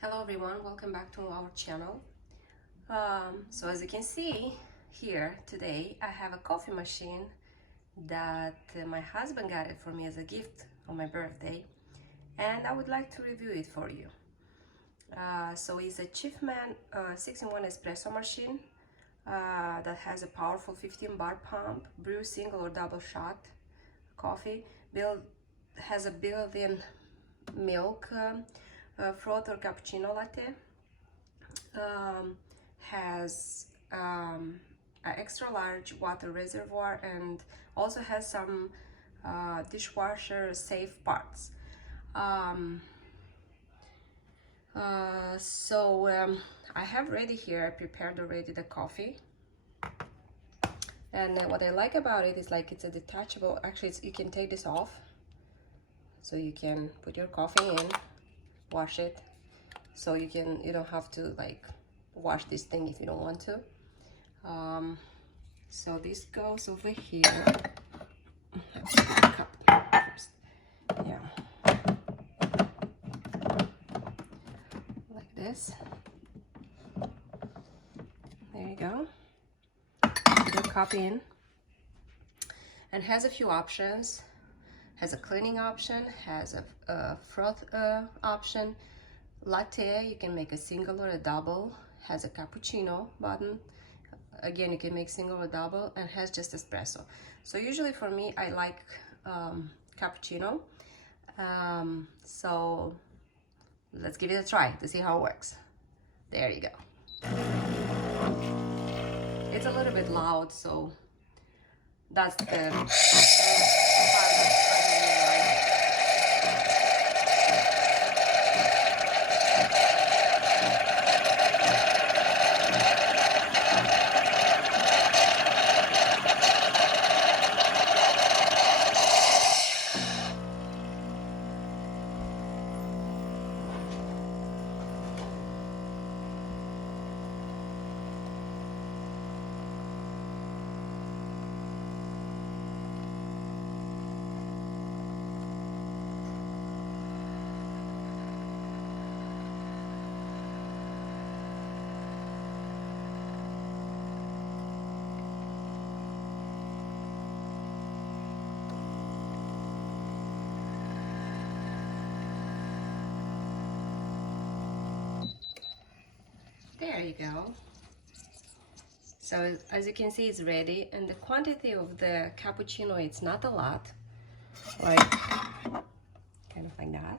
Hello everyone, welcome back to our channel. So as you can see here today, I have a coffee machine that my husband got it for me as a gift on my birthday, and I would like to review it for you. So it's a Chefman 6-in-1 espresso machine that has a powerful 15-bar pump, brew single or double shot coffee, has a built-in milk Froth or Cappuccino latte, has an extra large water reservoir, and also has some Dishwasher-Safe parts. I have ready here, I prepared already the coffee. And what I like about it is like it's a detachable, actually you can take this off. So you can put your coffee in, wash it. So you don't have to like wash this thing if you don't want to. So this goes over here. First. Yeah. Like this. There you go. Put your cup in. And has a few options. Has a cleaning option, has a froth option. Latte, you can make a single or a double. Has a cappuccino button. Again, you can make single or double, and has just espresso. So usually for me, I like cappuccino. So let's give it a try to see how it works. There you go. It's a little bit loud, so that's the part that I really like. There you go. So as you can see, it's ready, and the quantity of the cappuccino, it's not a lot, like kind of like that.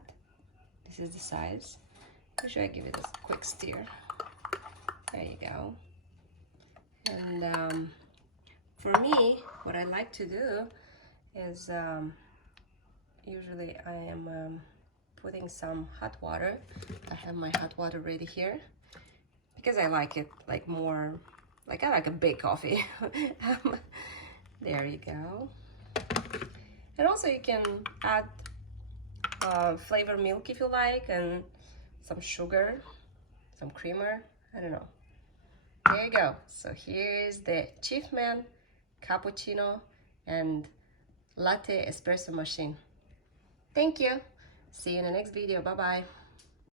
This is the size. Usually I give it a quick stir. There you go. And for me, what I like to do is usually I am putting some hot water. I have my hot water ready here because I like it like more, like I like a big coffee. There you go. And also you can add flavored milk if you like, and some sugar, some creamer, I don't know. There you go. So here's the Chefman cappuccino and latte espresso machine. Thank you. See you in the next video. Bye bye.